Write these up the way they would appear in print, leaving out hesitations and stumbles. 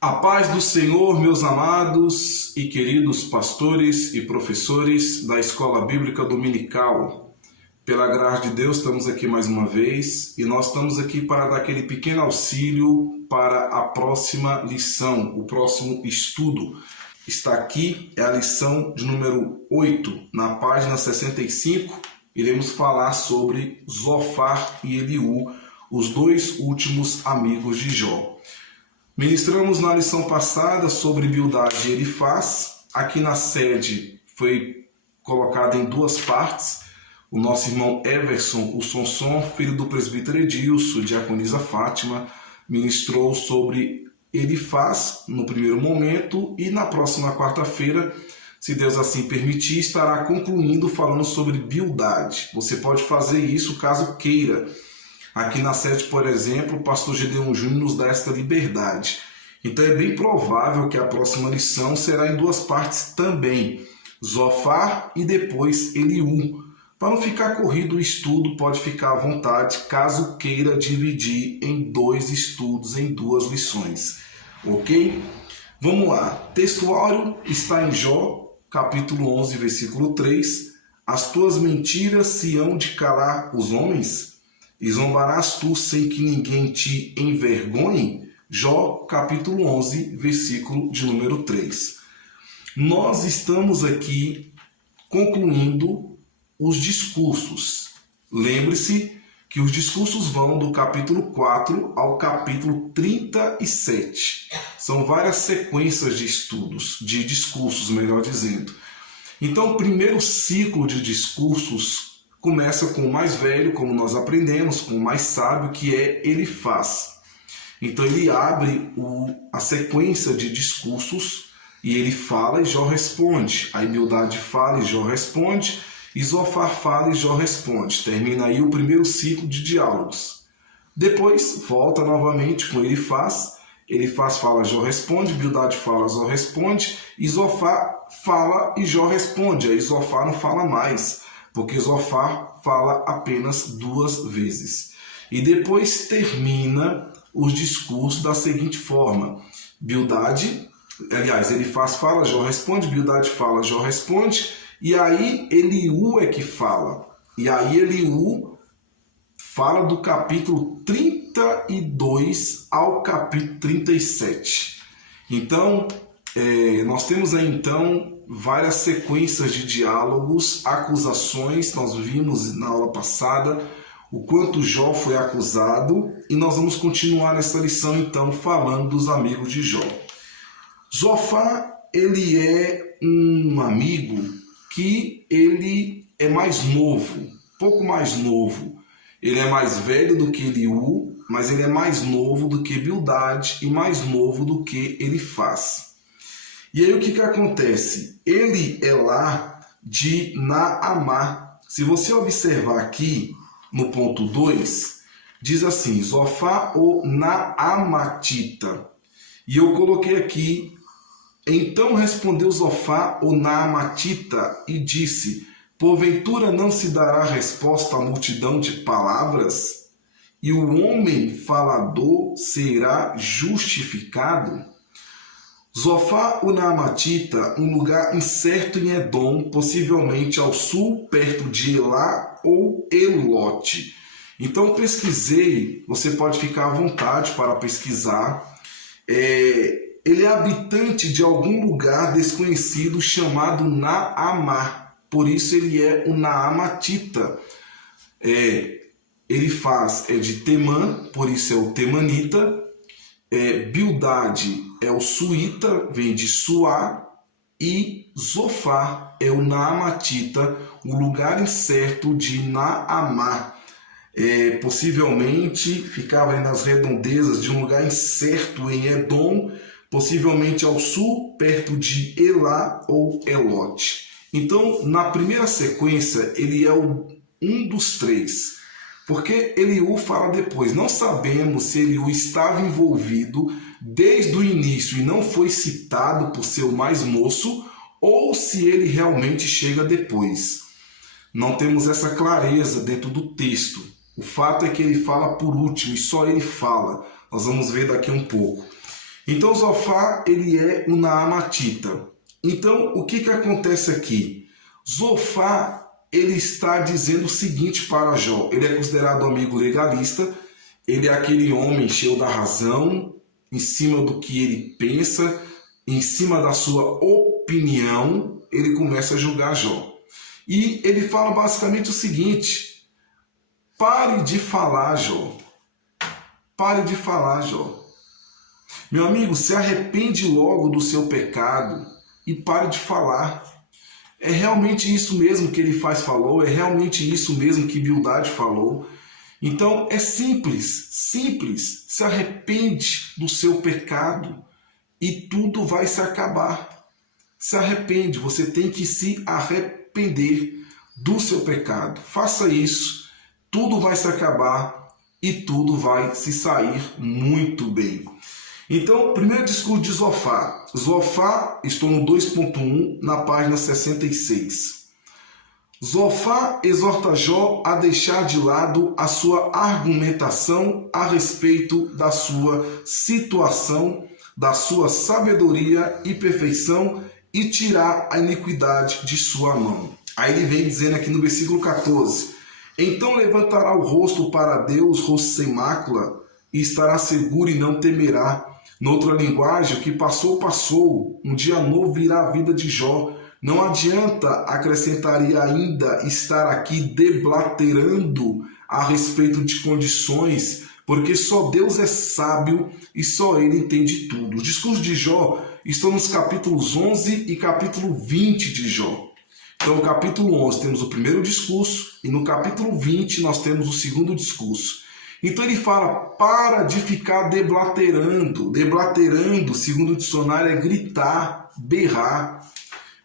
A paz do Senhor, meus amados e queridos pastores e professores da Escola Bíblica Dominical. Pela graça de Deus, estamos aqui mais uma vez e nós estamos aqui para dar aquele pequeno auxílio para a próxima lição, o próximo estudo. Está aqui, é a lição de número 8, na página 65. Iremos falar sobre Zofar e Eliú, os dois últimos amigos de Jó. Ministramos na lição passada sobre Bildade e Elifaz. Aqui na sede foi colocada em duas partes. O nosso irmão Everson, o Sonson, filho do presbítero Edilson, diaconisa Fátima, ministrou sobre Elifaz no primeiro momento e na próxima quarta-feira, se Deus assim permitir, estará concluindo falando sobre Bildade. Você pode fazer isso caso queira. Aqui na sede, por exemplo, o pastor Gedeon Júnior nos dá esta liberdade. Então é bem provável que a próxima lição será em duas partes também, Zofar e depois Eliú. Para não ficar corrido o estudo, pode ficar à vontade, caso queira dividir em dois estudos, em duas lições. Ok? Vamos lá. Textuário está em Jó, capítulo 11, versículo 3. As tuas mentiras se hão de calar os homens? E zombarás tu sem que ninguém te envergonhe? Jó, capítulo 11, versículo de número 3. Nós estamos aqui concluindo os discursos. Lembre-se que os discursos vão do capítulo 4 ao capítulo 37. São várias sequências de estudos, de discursos, melhor dizendo. Então, o primeiro ciclo de discursos começa com o mais velho, como nós aprendemos, com o mais sábio, que é Elifaz. Então ele abre a sequência de discursos e ele fala e Jó responde. A Bildade fala e Jó responde. E Zofar fala e Jó responde. Termina aí o primeiro ciclo de diálogos. Depois volta novamente com Elifaz. Elifaz fala, Jó responde. Bildade fala, Jó responde. E Zofar fala e Jó responde. Aí Zofar não fala mais, porque Zofar fala apenas duas vezes. E depois termina os discursos da seguinte forma. Elifaz fala, Jó responde, Bildade fala, Jó responde, e aí Eliú é que fala. E aí Eliú fala do capítulo 32 ao capítulo 37. Então, nós temos aí então várias sequências de diálogos, acusações. Nós vimos na aula passada o quanto Jó foi acusado e nós vamos continuar nessa lição então falando dos amigos de Jó. Zofar, ele é um amigo que ele é mais novo, pouco mais novo. Ele é mais velho do que Eliú, mas ele é mais novo do que Bildade e mais novo do que Elifaz. E aí o que acontece? Ele é lá de Naamá. Se você observar aqui no ponto 2, diz assim, Zofar o Naamatita. E eu coloquei aqui, então respondeu Zofar o Naamatita e disse, porventura não se dará resposta à multidão de palavras? E o homem falador será justificado? Zofar o Naamatita, um lugar incerto em Edom, possivelmente ao sul, perto de Elá ou Elote. Então pesquisei, você pode ficar à vontade para pesquisar. Ele é habitante de algum lugar desconhecido chamado Naamá, por isso ele é o Naamatita. Elifaz é de Temã, por isso é o Temanita. Bildade é o Suíta, vem de Suá, e Zofar é o Naamatita, o lugar incerto de Naamá. Possivelmente ficava nas redondezas de um lugar incerto em Edom, possivelmente ao sul, perto de Elá ou Elote. Então, na primeira sequência, ele é um dos três. Porque Eliú fala depois, não sabemos se Eliú estava envolvido desde o início e não foi citado por ser o mais moço, ou se ele realmente chega depois. Não temos essa clareza dentro do texto. O fato é que ele fala por último e só ele fala. Nós vamos ver daqui um pouco. Então Zofar, ele é um naamatita. Então, o que acontece aqui? Zofar, ele está dizendo o seguinte para Jó. Ele é considerado um amigo legalista, ele é aquele homem cheio da razão, em cima do que ele pensa, em cima da sua opinião, ele começa a julgar Jó. E ele fala basicamente o seguinte: pare de falar, Jó. Pare de falar, Jó. Meu amigo, se arrepende logo do seu pecado e pare de falar. É realmente isso mesmo que Elifaz falou, é realmente isso mesmo que Bildade falou. Então é simples, simples. Se arrepende do seu pecado e tudo vai se acabar. Se arrepende, você tem que se arrepender do seu pecado. Faça isso, tudo vai se acabar e tudo vai se sair muito bem. Então, primeiro discurso de Zofar. Zofar, estou no 2.1, na página 66. Zofar exorta Jó a deixar de lado a sua argumentação a respeito da sua situação, da sua sabedoria e perfeição e tirar a iniquidade de sua mão. Aí ele vem dizendo aqui no versículo 14: então levantará o rosto para Deus, rosto sem mácula, e estará seguro e não temerá. Noutra linguagem, o que passou, passou. Um dia novo virá a vida de Jó. Não adianta, acrescentaria ainda, estar aqui deblaterando a respeito de condições, porque só Deus é sábio e só Ele entende tudo. Os discursos de Jó estão nos capítulos 11 e capítulo 20 de Jó. Então, no capítulo 11 temos o primeiro discurso e no capítulo 20 nós temos o segundo discurso. Então ele fala, para de ficar deblaterando. Deblaterando, segundo o dicionário, é gritar, berrar.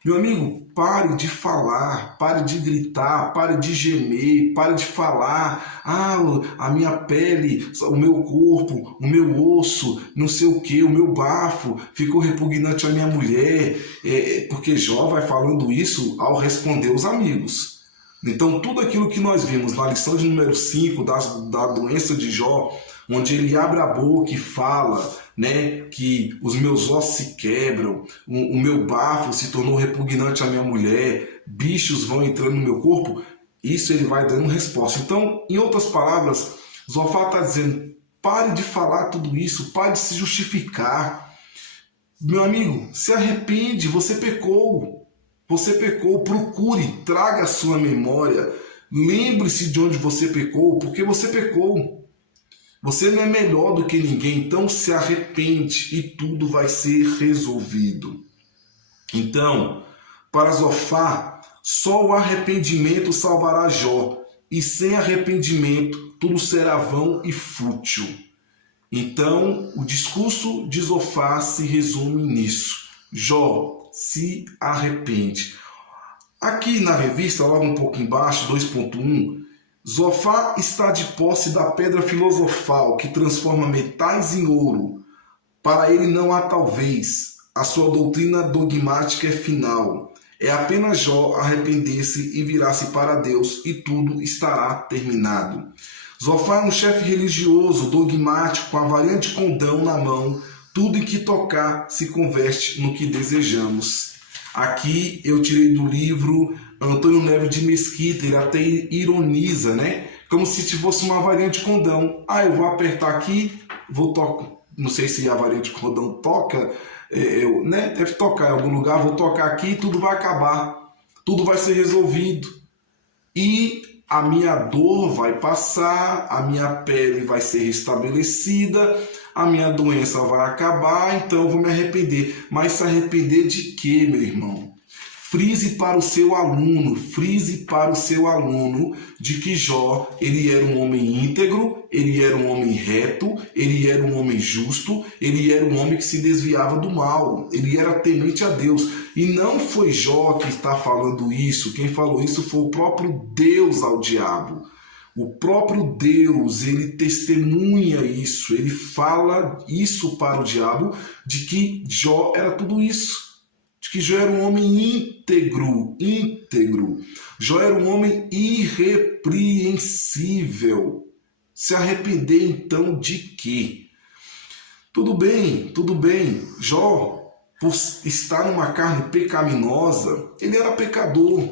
Meu amigo, pare de falar, pare de gritar, pare de gemer, pare de falar. Ah, a minha pele, o meu corpo, o meu osso, não sei o que, o meu bafo ficou repugnante à minha mulher. Porque Jó vai falando isso ao responder os amigos. Então, tudo aquilo que nós vimos na lição de número 5 da doença de Jó, onde ele abre a boca e fala, né, que os meus ossos se quebram, o meu bafo se tornou repugnante à minha mulher, bichos vão entrando no meu corpo, isso ele vai dando resposta. Então, em outras palavras, Zofar está dizendo, pare de falar tudo isso, pare de se justificar. Meu amigo, se arrepende, você pecou. Você pecou, procure, traga a sua memória, lembre-se de onde você pecou, porque você pecou. Você não é melhor do que ninguém, então se arrepende e tudo vai ser resolvido. Então, para Zofar, só o arrependimento salvará Jó, e sem arrependimento tudo será vão e fútil. Então, o discurso de Zofar se resume nisso. Jó, se arrepende. Aqui na revista, logo um pouco embaixo, 2.1, Zofar está de posse da pedra filosofal que transforma metais em ouro. Para ele não há talvez. A sua doutrina dogmática é final. É apenas Jó arrepender-se e virar-se para Deus e tudo estará terminado. Zofar é um chefe religioso, dogmático, com a varinha de condão na mão. Tudo em que tocar se converte no que desejamos. Aqui eu tirei do livro Antônio Neves de Mesquita, ele até ironiza, né? Como se fosse uma varinha de condão. Ah, eu vou apertar aqui, vou tocar. Não sei se a varinha de condão toca, né? Deve tocar em algum lugar, vou tocar aqui e tudo vai acabar. Tudo vai ser resolvido. E a minha dor vai passar, a minha pele vai ser restabelecida, a minha doença vai acabar, então eu vou me arrepender. Mas se arrepender de quê, meu irmão? Frise para o seu aluno de que Jó, ele era um homem íntegro, ele era um homem reto, ele era um homem justo, ele era um homem que se desviava do mal, ele era temente a Deus. E não foi Jó que está falando isso, quem falou isso foi o próprio Deus ao diabo. O próprio Deus, ele testemunha isso, ele fala isso para o diabo, de que Jó era tudo isso. De que Jó era um homem íntegro. Jó era um homem irrepreensível. Se arrepender então de quê? Tudo bem. Jó, por estar numa carne pecaminosa, ele era pecador.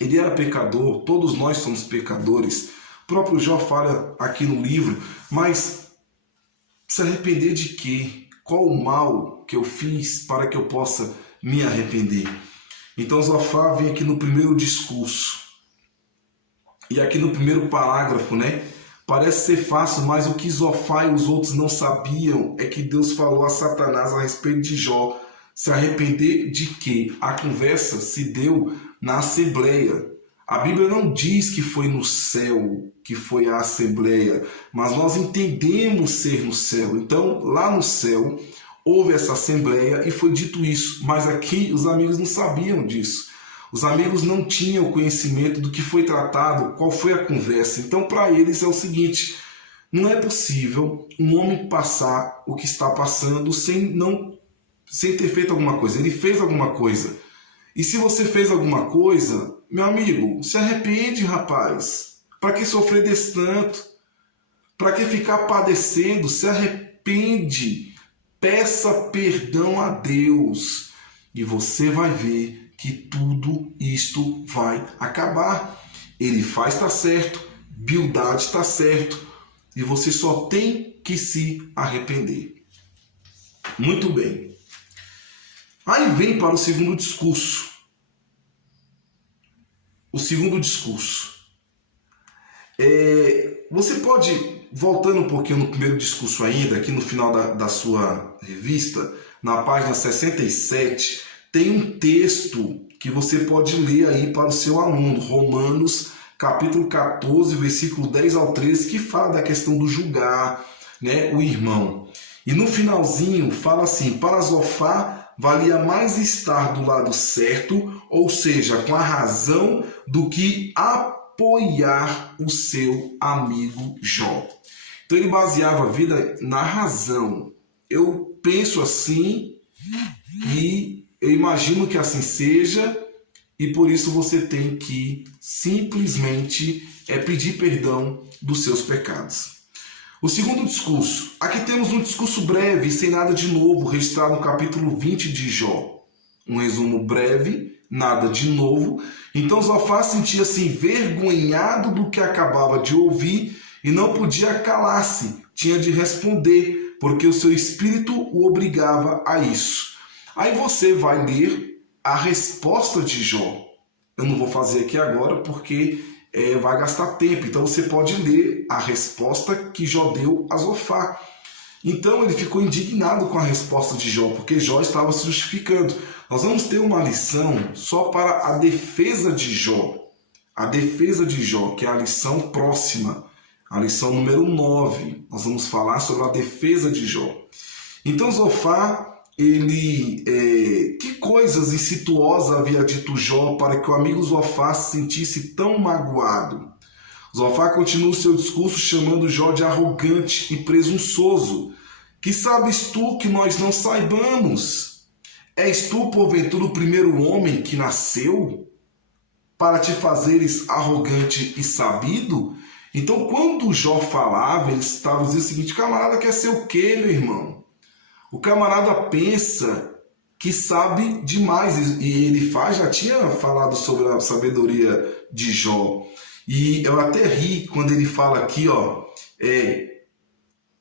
Ele era pecador, todos nós somos pecadores. O próprio Jó fala aqui no livro, mas se arrepender de quê? Qual o mal que eu fiz para que eu possa me arrepender? Então Zofar vem aqui no primeiro discurso. E aqui no primeiro parágrafo, né? Parece ser fácil, mas o que Zofar e os outros não sabiam é que Deus falou a Satanás a respeito de Jó. Se arrepender de quê? A conversa se deu na assembleia. A Bíblia não diz que foi no céu que foi a assembleia, mas nós entendemos ser no céu. Então, lá no céu, houve essa assembleia e foi dito isso. Mas aqui os amigos não sabiam disso. Os amigos não tinham conhecimento do que foi tratado, qual foi a conversa. Então, para eles é o seguinte: não é possível um homem passar o que está passando sem ter feito alguma coisa. Ele fez alguma coisa. E se você fez alguma coisa, meu amigo, se arrepende, rapaz. Para que sofrer desse tanto? Para que ficar padecendo? Se arrepende. Peça perdão a Deus. E você vai ver que tudo isto vai acabar. Ele faz tá certo, Bildade tá certo, e você só tem que se arrepender. Muito bem. Aí vem para o segundo discurso. O segundo discurso. Você pode, voltando um pouquinho no primeiro discurso ainda, aqui no final da sua revista, na página 67, tem um texto que você pode ler aí para o seu aluno, Romanos, capítulo 14, versículo 10 ao 13, que fala da questão do julgar, né, o irmão. E no finalzinho fala assim: para Zofar valia mais estar do lado certo, ou seja, com a razão, do que apoiar o seu amigo Jó. Então ele baseava a vida na razão. Eu penso assim e eu imagino que assim seja, e por isso você tem que simplesmente pedir perdão dos seus pecados. O segundo discurso. Aqui temos um discurso breve, sem nada de novo, registrado no capítulo 20 de Jó. Um resumo breve, nada de novo. Então Zofar sentia-se envergonhado do que acabava de ouvir e não podia calar-se, tinha de responder, porque o seu espírito o obrigava a isso. Aí você vai ler a resposta de Jó. Eu não vou fazer aqui agora porque vai gastar tempo. Então você pode ler a resposta que Jó deu a Zofar. Então ele ficou indignado com a resposta de Jó, porque Jó estava se justificando. Nós vamos ter uma lição só para a defesa de Jó. A defesa de Jó, que é a lição próxima, a lição número 9. Nós vamos falar sobre a defesa de Jó. Então Zofar, que coisas insidiosas havia dito Jó para que o amigo Zofar se sentisse tão magoado? Zofar continua o seu discurso chamando Jó de arrogante e presunçoso. Que sabes tu que nós não saibamos? És tu, porventura, o primeiro homem que nasceu para te fazeres arrogante e sabido? Então, quando Jó falava, ele estava dizendo o seguinte: camarada quer ser o quê, meu irmão? O camarada pensa que sabe demais, e ele já tinha falado sobre a sabedoria de Jó. E eu até ri quando ele fala aqui,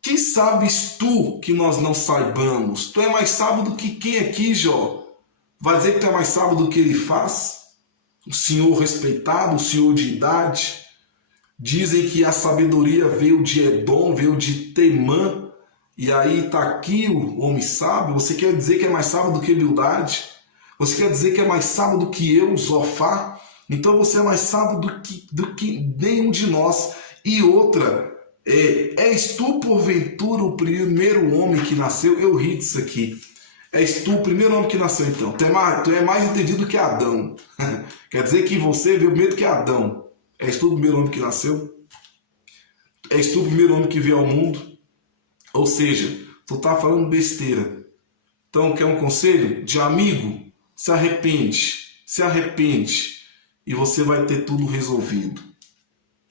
que sabes tu que nós não saibamos? Tu é mais sábio do que quem aqui, Jó? Vai dizer que tu é mais sábio do que ele faz? O senhor respeitado, o senhor de idade. Dizem que a sabedoria veio de Edom, veio de Temã. E aí está aqui o homem sábio. Você quer dizer que é mais sábio do que Bildade? Você quer dizer que é mais sábio do que eu, Zofar? Então você é mais sábio do que nenhum de nós. E outra, és tu porventura o primeiro homem que nasceu? Eu ri disso aqui. És tu o primeiro homem que nasceu então. Tu é mais entendido que Adão. Quer dizer que você veio primeiro que Adão. És tu o primeiro homem que nasceu? És tu o primeiro homem que veio ao mundo? Ou seja, tu tá falando besteira. Então, quer um conselho? De amigo? Se arrepende. E você vai ter tudo resolvido.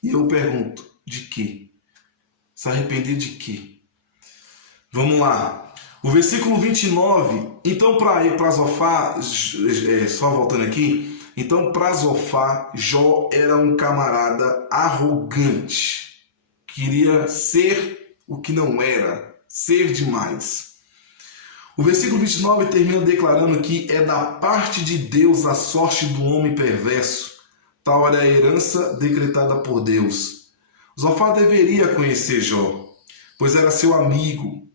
E eu pergunto, de quê? Se arrepender de quê? Vamos lá. O versículo 29. Então, para Zofar, só voltando aqui. Então, para Zofar, Jó era um camarada arrogante. Queria ser o que não era. Ser demais. O versículo 29 termina declarando que é da parte de Deus a sorte do homem perverso. Tal era a herança decretada por Deus. Zofar deveria conhecer Jó, pois era seu amigo.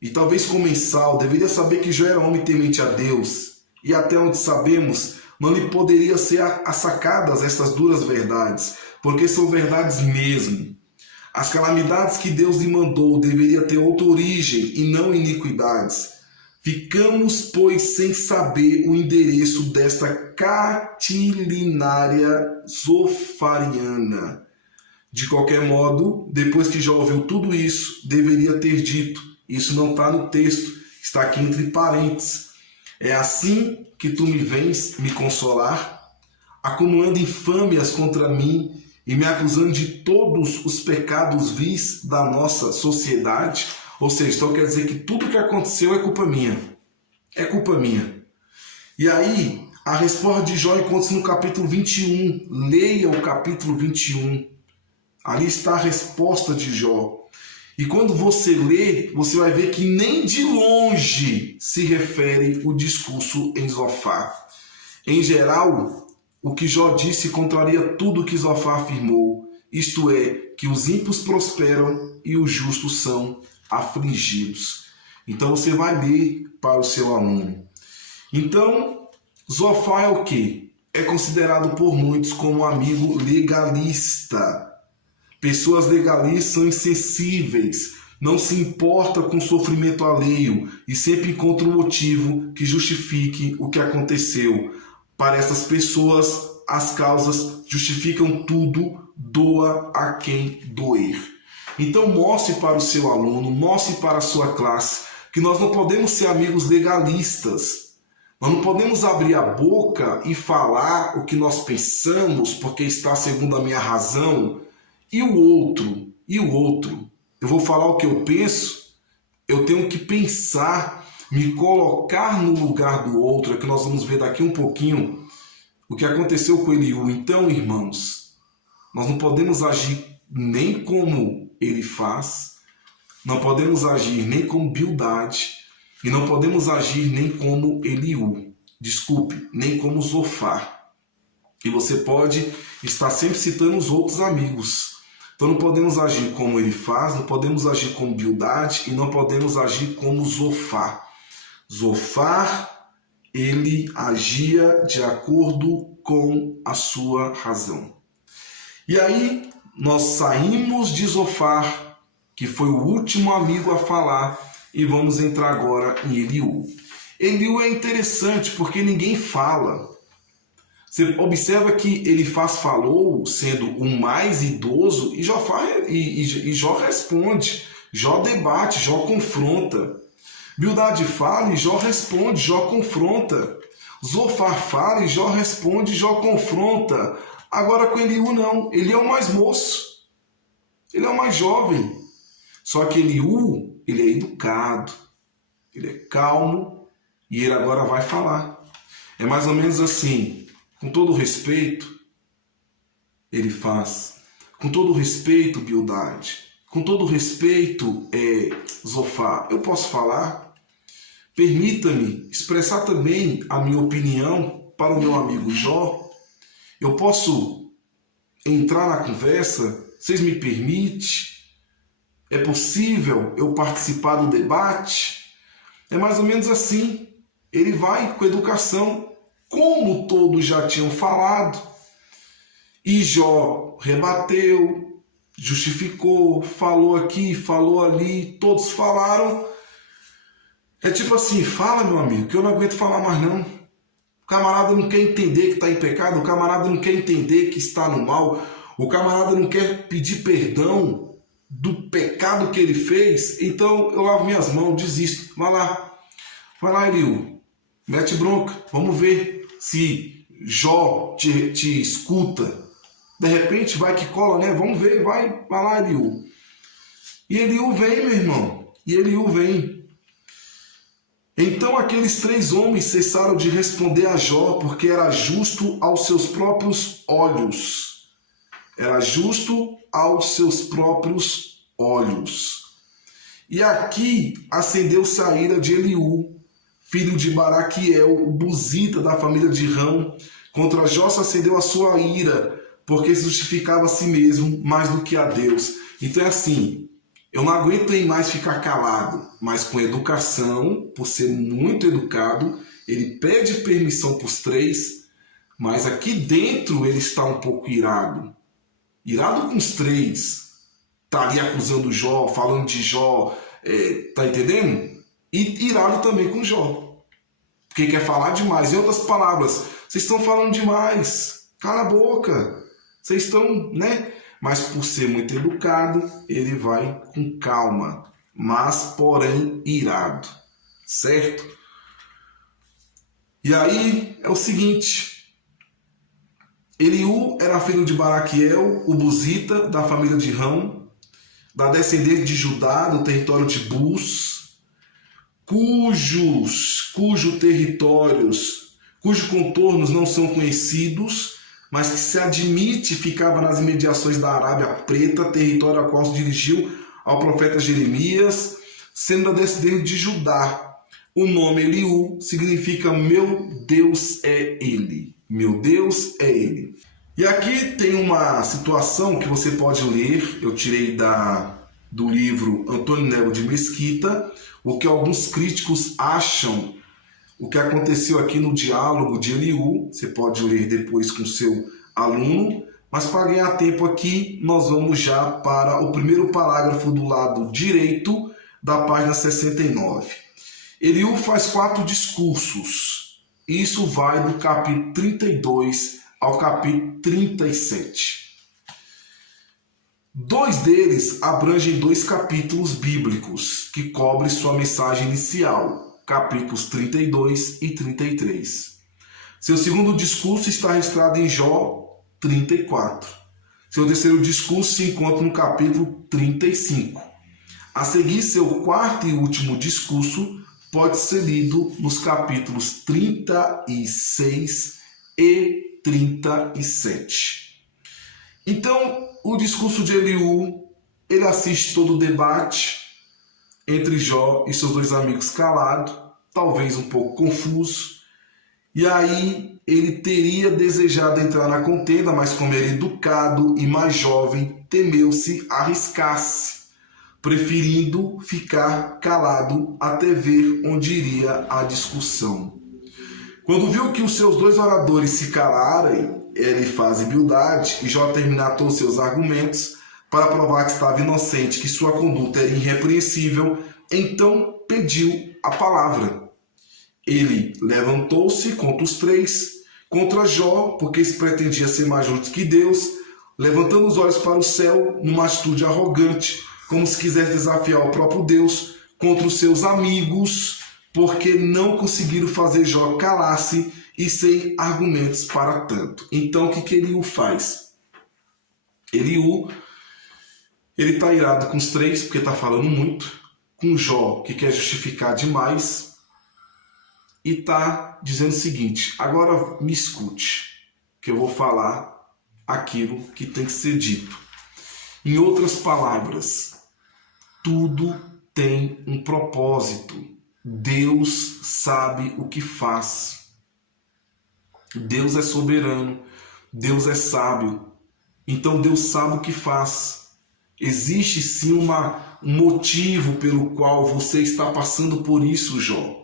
E talvez comensal, deveria saber que Jó era homem temente a Deus. E até onde sabemos, não lhe poderia ser assacadas estas duras verdades, porque são verdades mesmo. As calamidades que Deus lhe mandou deveriam ter outra origem e não iniquidades. Ficamos, pois, sem saber o endereço desta catilinária zofariana. De qualquer modo, depois que Jó ouviu tudo isso, deveria ter dito: isso não está no texto, está aqui entre parênteses. É assim que tu me vens me consolar, acumulando infâmias contra mim e me acusando de todos os pecados vis da nossa sociedade. Ou seja, então quer dizer que tudo que aconteceu é culpa minha. É culpa minha. E aí, a resposta de Jó encontra-se no capítulo 21. Leia o capítulo 21. Ali está a resposta de Jó. E quando você lê, você vai ver que nem de longe se refere o discurso em Zofar. Em geral, o que Jó disse contraria tudo o que Zofar afirmou. Isto é, que os ímpios prosperam e os justos são afligidos. Então você vai ler para o seu aluno. Então, Zofar é o quê? É considerado por muitos como um amigo legalista. Pessoas legalistas são insensíveis, não se importam com o sofrimento alheio e sempre encontram um motivo que justifique o que aconteceu. Para essas pessoas, as causas justificam tudo, doa a quem doer. Então mostre para o seu aluno, mostre para a sua classe que nós não podemos ser amigos legalistas. Nós não podemos abrir a boca e falar o que nós pensamos porque está segundo a minha razão. E o outro? Eu vou falar o que eu penso? Eu tenho que pensar, me colocar no lugar do outro. É que nós vamos ver daqui um pouquinho o que aconteceu com Eliú. Então, irmãos, nós não podemos agir nem como ele faz, não podemos agir nem como Bildade, e não podemos agir nem como Eliú. Desculpe, nem como Zofar. E você pode estar sempre citando os outros amigos. Então não podemos agir como ele faz, não podemos agir como Bildade e não podemos agir como Zofar. Zofar, ele agia de acordo com a sua razão. E aí nós saímos de Zofar, que foi o último amigo a falar, e vamos entrar agora em Eliú. Eliú é interessante porque ninguém fala. Você observa que Elifaz falou sendo o mais idoso e Jó responde, Jó debate, Jó confronta. Bildade fala e Jó responde, Jó confronta. Zofar fala e Jó responde, Jó confronta. Agora com Eliú não, ele é o mais moço, ele é o mais jovem. Só que Eliú, ele é educado, ele é calmo e ele agora vai falar. É mais ou menos assim. Com todo respeito, ele faz. Com todo respeito, Bildade. Com todo respeito, Zofar. Eu posso falar? Permita-me expressar também a minha opinião para o meu amigo Jó. Eu posso entrar na conversa? Vocês me permitem? É possível eu participar do debate? É mais ou menos assim. Ele vai com educação. Como todos já tinham falado, e Jó rebateu, justificou, falou aqui, falou ali, todos falaram. É tipo assim, fala meu amigo, que eu não aguento falar mais não. O camarada não quer entender que está em pecado, o camarada não quer entender que está no mal, o camarada não quer pedir perdão do pecado que ele fez, então eu lavo minhas mãos, desisto. Vai lá Eliú, mete bronca, vamos ver se Jó te escuta. De repente vai que cola, né? Vamos ver, vai lá Eliú. E Eliú vem, meu irmão. E Eliú vem. Então aqueles 3 homens cessaram de responder a Jó, porque era justo aos seus próprios olhos. Era justo aos seus próprios olhos. E aqui acendeu-se a ira de Eliú, filho de Baraquiel, o buzita da família de Rão. Contra Jó se acendeu a sua ira, porque se justificava a si mesmo mais do que a Deus. Então é assim, eu não aguento mais ficar calado, mas com educação, por ser muito educado, ele pede permissão para os 3, mas aqui dentro ele está um pouco irado. Irado com os 3. Está ali acusando Jó, falando de Jó, tá entendendo? E irado também com Jó. Porque quer falar demais. Em outras palavras, vocês estão falando demais. Cala a boca. Vocês estão, né? Mas por ser muito educado, ele vai com calma, mas porém irado, certo? E aí é o seguinte, Eliú era filho de Baraquiel, o buzita da família de Rão, da descendência de Judá, do território de Bus, cujos contornos não são conhecidos, mas que se admite ficava nas imediações da Arábia Preta, território ao qual se dirigiu ao profeta Jeremias, sendo da descendência de Judá. O nome Eliú significa meu Deus é ele. Meu Deus é ele. E aqui tem uma situação que você pode ler, eu tirei do livro Antônio Nelo de Mesquita, o que alguns críticos acham o que aconteceu aqui no diálogo de Eliú. Você pode ler depois com seu aluno, mas para ganhar tempo aqui, nós vamos já para o primeiro parágrafo do lado direito da página 69. Eliú faz 4 discursos. Isso vai do capítulo 32 ao capítulo 37. 2 deles abrangem 2 capítulos bíblicos que cobrem sua mensagem inicial, capítulos 32 e 33. Seu segundo discurso está registrado em Jó 34. Seu terceiro discurso se encontra no capítulo 35. A seguir, seu quarto e último discurso pode ser lido nos capítulos 36 e 37. Então, o discurso de Eliú, ele assiste todo o debate entre Jó e seus 2 amigos calado, talvez um pouco confuso, e aí ele teria desejado entrar na contenda, mas como era educado e mais jovem, temeu-se arriscar-se, preferindo ficar calado até ver onde iria a discussão. Quando viu que os seus 2 oradores se calaram, ele faz humildade e Jó terminar todos os seus argumentos para provar que estava inocente, que sua conduta era irrepreensível, então pediu a palavra. Ele levantou-se contra os 3, contra Jó, porque se pretendia ser mais justo que Deus, levantando os olhos para o céu, numa atitude arrogante, como se quisesse desafiar o próprio Deus, contra os seus amigos, porque não conseguiram fazer Jó calar-se e sem argumentos para tanto. Então o que Eliú faz? Eliú, ele está irado com os 3, porque está falando muito, com Jó, que quer justificar demais, e está dizendo o seguinte: agora me escute, que eu vou falar aquilo que tem que ser dito. Em outras palavras, tudo tem um propósito. Deus sabe o que faz. Deus é soberano, Deus é sábio, então Deus sabe o que faz. Existe sim um motivo pelo qual você está passando por isso, Jó.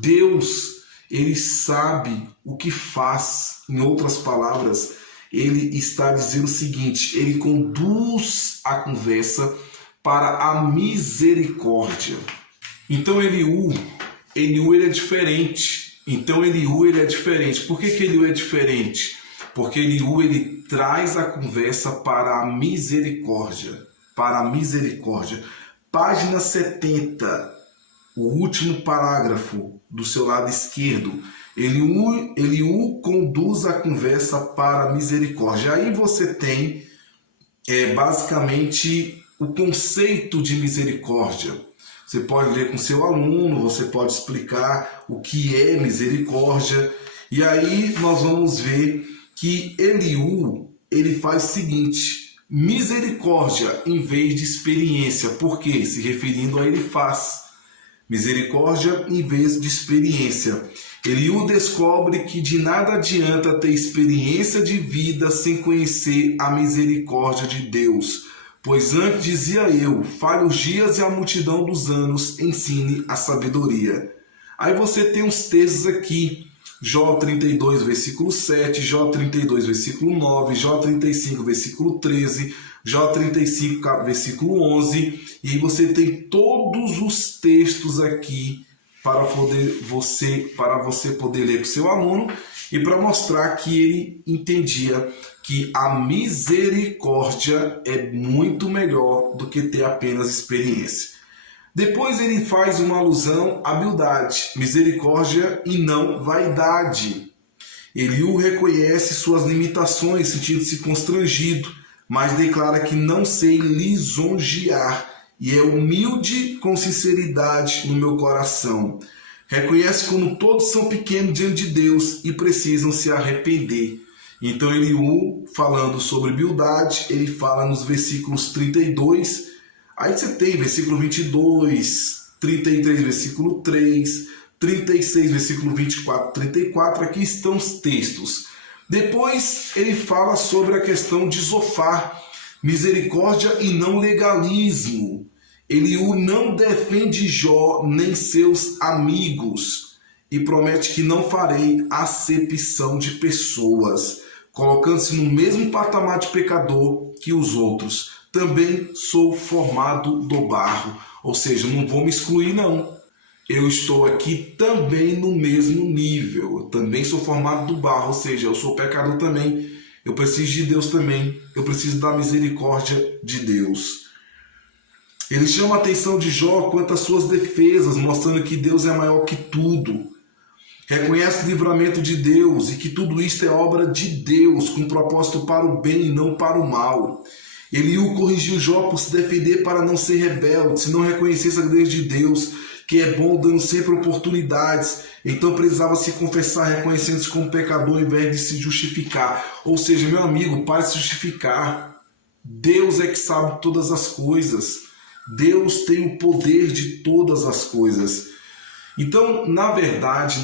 Deus, ele sabe o que faz. Em outras palavras, ele está dizendo o seguinte: ele conduz a conversa para a misericórdia. Então Eliú ele é diferente. Por que Eliú é diferente? Porque Eliú ele traz a conversa para a misericórdia. Página 70, o último parágrafo do seu lado esquerdo. Eliú conduz a conversa para a misericórdia. Aí você tem basicamente o conceito de misericórdia. Você pode ler com seu aluno, você pode explicar o que é misericórdia. E aí nós vamos ver que Eliú, ele faz o seguinte: misericórdia em vez de experiência. Por quê? Se referindo a ele faz. Misericórdia em vez de experiência. Eliú descobre que de nada adianta ter experiência de vida sem conhecer a misericórdia de Deus. Pois antes dizia eu, fale os dias e a multidão dos anos, ensine a sabedoria. Aí você tem uns textos aqui, Jó 32, versículo 7, Jó 32, versículo 9, Jó 35, versículo 13, Jó 35, versículo 11, e aí você tem todos os textos aqui para você poder ler para o seu aluno e para mostrar que ele entendia que a misericórdia é muito melhor do que ter apenas experiência. Depois ele faz uma alusão à humildade, misericórdia e não vaidade. Eliú reconhece suas limitações, sentindo-se constrangido, mas declara que não sei lisonjear e é humilde com sinceridade no meu coração. Reconhece como todos são pequenos diante de Deus e precisam se arrepender. Então Eliú, falando sobre humildade, ele fala nos versículos 32, aí você tem versículo 22, 33, versículo 3, 36, versículo 24, 34, aqui estão os textos. Depois ele fala sobre a questão de Zofar, misericórdia e não legalismo. Eliú não defende Jó nem seus amigos e promete que não farei acepção de pessoas, colocando-se no mesmo patamar de pecador que os outros. Também sou formado do barro, ou seja, não vou me excluir não. Eu estou aqui também no mesmo nível, eu também sou formado do barro, ou seja, eu sou pecador também, eu preciso de Deus também, eu preciso da misericórdia de Deus. Ele chama a atenção de Jó quanto às suas defesas, mostrando que Deus é maior que tudo. Reconhece o livramento de Deus e que tudo isto é obra de Deus, com propósito para o bem e não para o mal. Eliú corrigiu Jó por se defender para não ser rebelde, se não reconhecesse a grandeza de Deus, que é bom dando sempre oportunidades. Então precisava se confessar, reconhecendo-se como pecador, ao invés de se justificar. Ou seja, meu amigo, pare de se justificar. Deus é que sabe todas as coisas. Deus tem o poder de todas as coisas. Então, na verdade,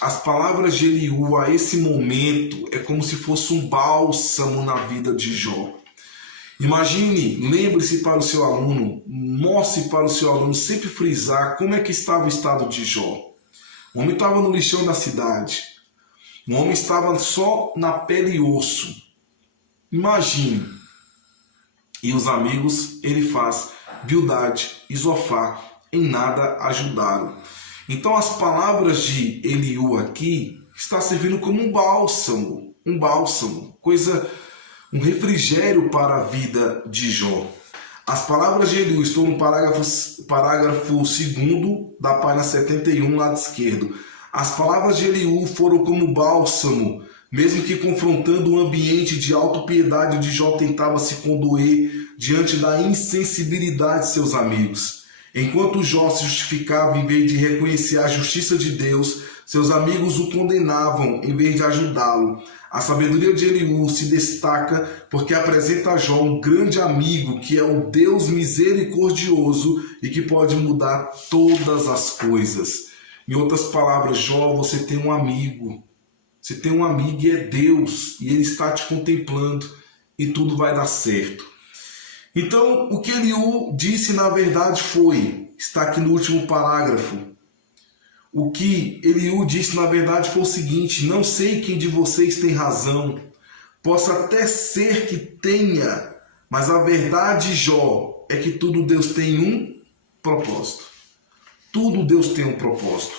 as palavras de Eliú a esse momento é como se fosse um bálsamo na vida de Jó. Imagine, lembre-se para o seu aluno, mostre para o seu aluno sempre frisar como é que estava o estado de Jó. O homem estava no lixão da cidade. O homem estava só na pele e osso. Imagine. E os amigos, ele faz Bildade e Zofar em nada ajudaram. Então as palavras de Eliú aqui está servindo como um bálsamo, um refrigério para a vida de Jó. As palavras de Eliú estão no parágrafo 2º da página 71, lado esquerdo. As palavras de Eliú foram como bálsamo, mesmo que confrontando o ambiente de autopiedade onde Jó tentava se condoer diante da insensibilidade de seus amigos. Enquanto Jó se justificava em vez de reconhecer a justiça de Deus, seus amigos o condenavam em vez de ajudá-lo. A sabedoria de Eliú se destaca porque apresenta a Jó um grande amigo que é o Deus misericordioso e que pode mudar todas as coisas. Em outras palavras, Jó, você tem um amigo. Você tem um amigo e é Deus, e Ele está te contemplando e tudo vai dar certo. Então, o que Eliú disse na verdade está aqui no último parágrafo. O que Eliú disse na verdade foi o seguinte: não sei quem de vocês tem razão, possa até ser que tenha, mas a verdade, Jó, é que tudo Deus tem um propósito. Tudo Deus tem um propósito.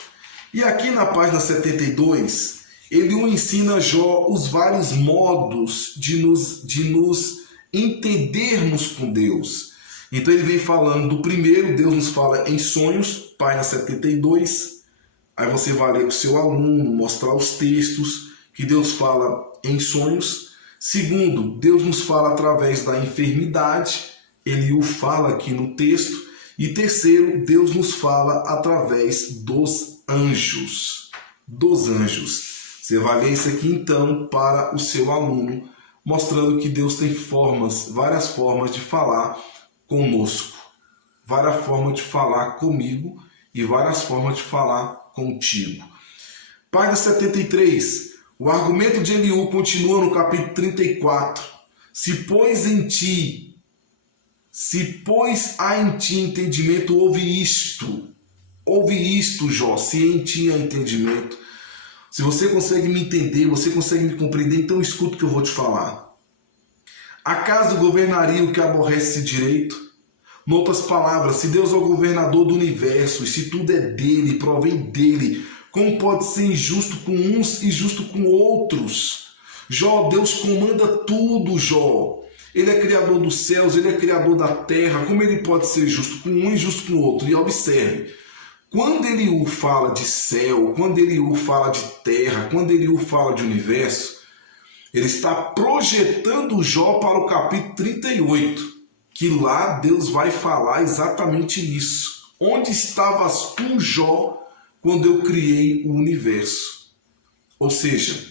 E aqui na página 72, Eliú ensina a Jó os vários modos de nos entendermos com Deus. Então ele vem falando do primeiro, Deus nos fala em sonhos, página 72. Aí você vai ler com o seu aluno, mostrar os textos que Deus fala em sonhos. Segundo, Deus nos fala através da enfermidade. Eliú fala aqui no texto. E terceiro, Deus nos fala através dos anjos. Dos anjos. Você vai ler isso aqui então para o seu aluno, mostrando que Deus tem várias formas de falar conosco, várias formas de falar comigo e várias formas de falar contigo. Página 73. O argumento de Eliú continua no capítulo 34. Se pois há em ti entendimento, ouve isto. Ouve isto, Jó, se em ti há entendimento. Se você consegue me entender, você consegue me compreender, então escuta o que eu vou te falar. Acaso governaria o que aborrece esse direito? Em outras palavras, se Deus é o governador do universo, e se tudo é dele, provém dele, como pode ser injusto com uns e justo com outros? Jó, Deus comanda tudo, Jó. Ele é criador dos céus, ele é criador da terra. Como ele pode ser justo com um e justo com o outro? E observe, quando Eliú fala de céu, quando Eliú fala de terra, quando Eliú fala de universo, ele está projetando Jó para o capítulo 38, que lá Deus vai falar exatamente isso. Onde estavas tu, Jó, quando eu criei o universo? Ou seja,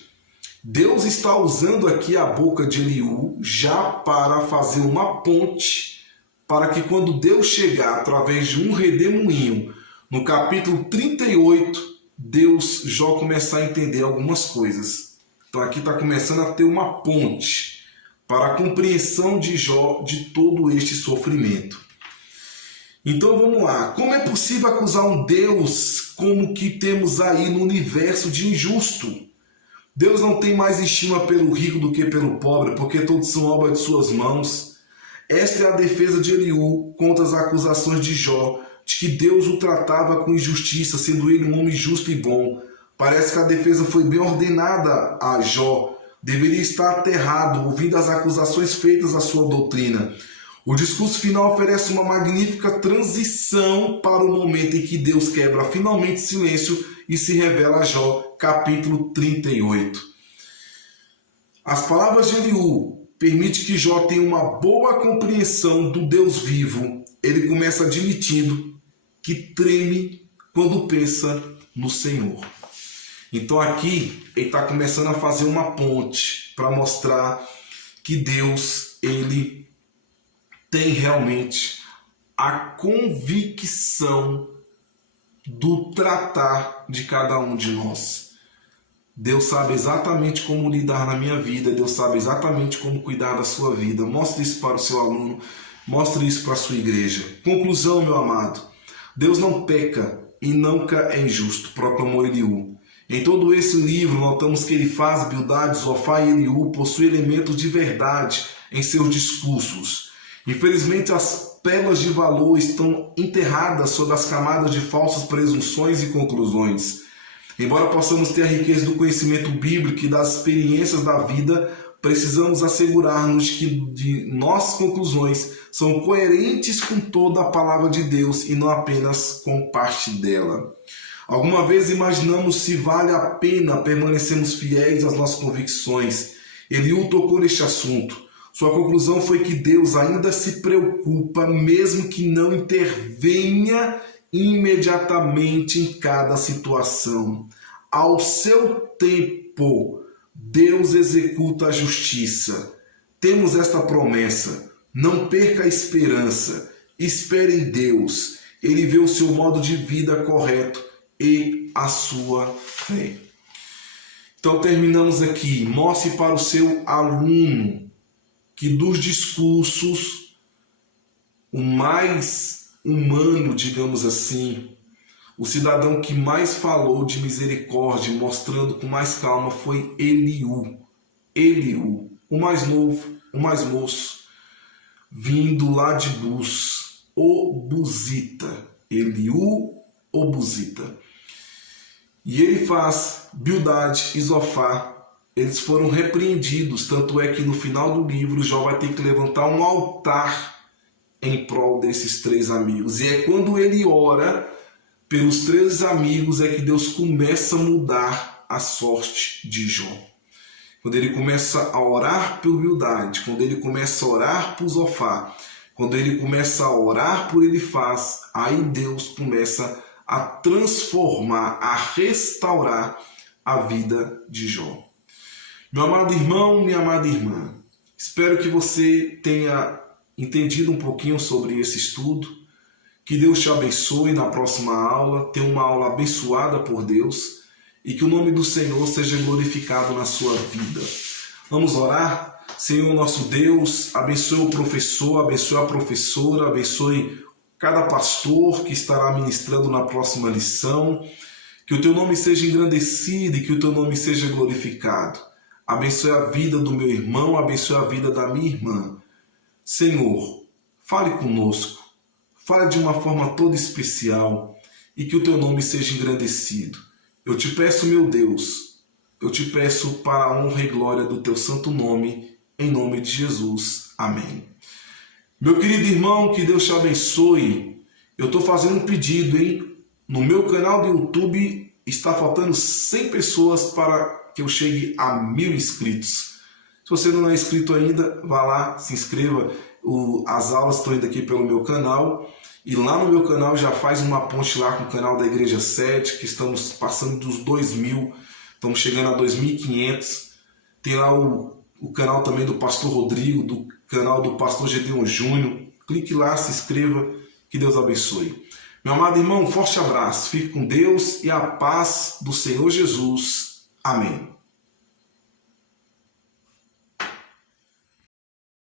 Deus está usando aqui a boca de Eliú já para fazer uma ponte para que quando Deus chegar através de um redemoinho, no capítulo 38, Jó começar a entender algumas coisas. Então aqui está começando a ter uma ponte para a compreensão de Jó de todo este sofrimento. Então vamos lá. Como é possível acusar um Deus como que temos aí no universo de injusto? Deus não tem mais estima pelo rico do que pelo pobre, porque todos são obra de suas mãos. Esta é a defesa de Eliú contra as acusações de Jó, de que Deus o tratava com injustiça, sendo ele um homem justo e bom. Parece que a defesa foi bem ordenada a Jó. Deveria estar aterrado, ouvindo as acusações feitas à sua doutrina. O discurso final oferece uma magnífica transição para o momento em que Deus quebra finalmente silêncio e se revela a Jó, capítulo 38. As palavras de Eliú permitem que Jó tenha uma boa compreensão do Deus vivo. Ele começa admitindo que treme quando pensa no Senhor. Então aqui ele está começando a fazer uma ponte para mostrar que Deus, ele tem realmente a convicção do tratar de cada um de nós. Deus sabe exatamente como lidar na minha vida, Deus sabe exatamente como cuidar da sua vida. Mostre isso para o seu aluno, mostre isso para a sua igreja. Conclusão, meu amado. Deus não peca e nunca é injusto, proclamou Eliú. Em todo esse livro, notamos que ele faz Bildade, Zofar e Eliú possuem elementos de verdade em seus discursos. Infelizmente, as pérolas de valor estão enterradas sob as camadas de falsas presunções e conclusões. Embora possamos ter a riqueza do conhecimento bíblico e das experiências da vida, precisamos assegurar-nos de nossas conclusões são coerentes com toda a palavra de Deus e não apenas com parte dela. Alguma vez imaginamos se vale a pena permanecermos fiéis às nossas convicções. Eliú tocou neste assunto. Sua conclusão foi que Deus ainda se preocupa, mesmo que não intervenha imediatamente em cada situação. Ao seu tempo, Deus executa a justiça. Temos esta promessa. Não perca a esperança. Espere em Deus. Ele vê o seu modo de vida correto e a sua fé. Então terminamos aqui. Mostre para o seu aluno que dos discursos, o mais humano, digamos assim, o cidadão que mais falou de misericórdia, mostrando com mais calma, foi Eliú. Eliú, o mais novo, o mais moço, vindo lá de Bus, o Buzita. Eliú, o Buzita. E ele faz Bildade e Zofar. Eles foram repreendidos, tanto é que no final do livro Jó vai ter que levantar um altar em prol desses três amigos. E é quando ele ora pelos três amigos é que Deus começa a mudar a sorte de Jó. Quando ele começa a orar por Bildade, quando ele começa a orar por Zofar, quando ele começa a orar por Elifaz, aí Deus começa a transformar, a restaurar a vida de Jó. Meu amado irmão, minha amada irmã, espero que você tenha entendido um pouquinho sobre esse estudo. Que Deus te abençoe na próxima aula, tenha uma aula abençoada por Deus e que o nome do Senhor seja glorificado na sua vida. Vamos orar? Senhor nosso Deus, abençoe o professor, abençoe a professora, abençoe cada pastor que estará ministrando na próxima lição. Que o teu nome seja engrandecido e que o teu nome seja glorificado. Abençoe a vida do meu irmão, abençoe a vida da minha irmã. Senhor, fale conosco, fale de uma forma toda especial e que o teu nome seja engrandecido. Eu te peço, meu Deus, eu te peço para a honra e glória do teu santo nome, em nome de Jesus. Amém. Meu querido irmão, que Deus te abençoe. Eu estou fazendo um pedido, hein? No meu canal do YouTube está faltando 100 pessoas para que eu chegue a 1000 inscritos. Se você não é inscrito ainda, vá lá, se inscreva. As aulas estão indo aqui pelo meu canal. E lá no meu canal já faz uma ponte lá com o canal da Igreja 7, que estamos passando dos 2000, estamos chegando a 2500. Tem lá o canal também do Pastor Rodrigo, do canal do Pastor Gedeon Júnior. Clique lá, se inscreva, que Deus abençoe. Meu amado irmão, um forte abraço, fique com Deus e a paz do Senhor Jesus. Amém.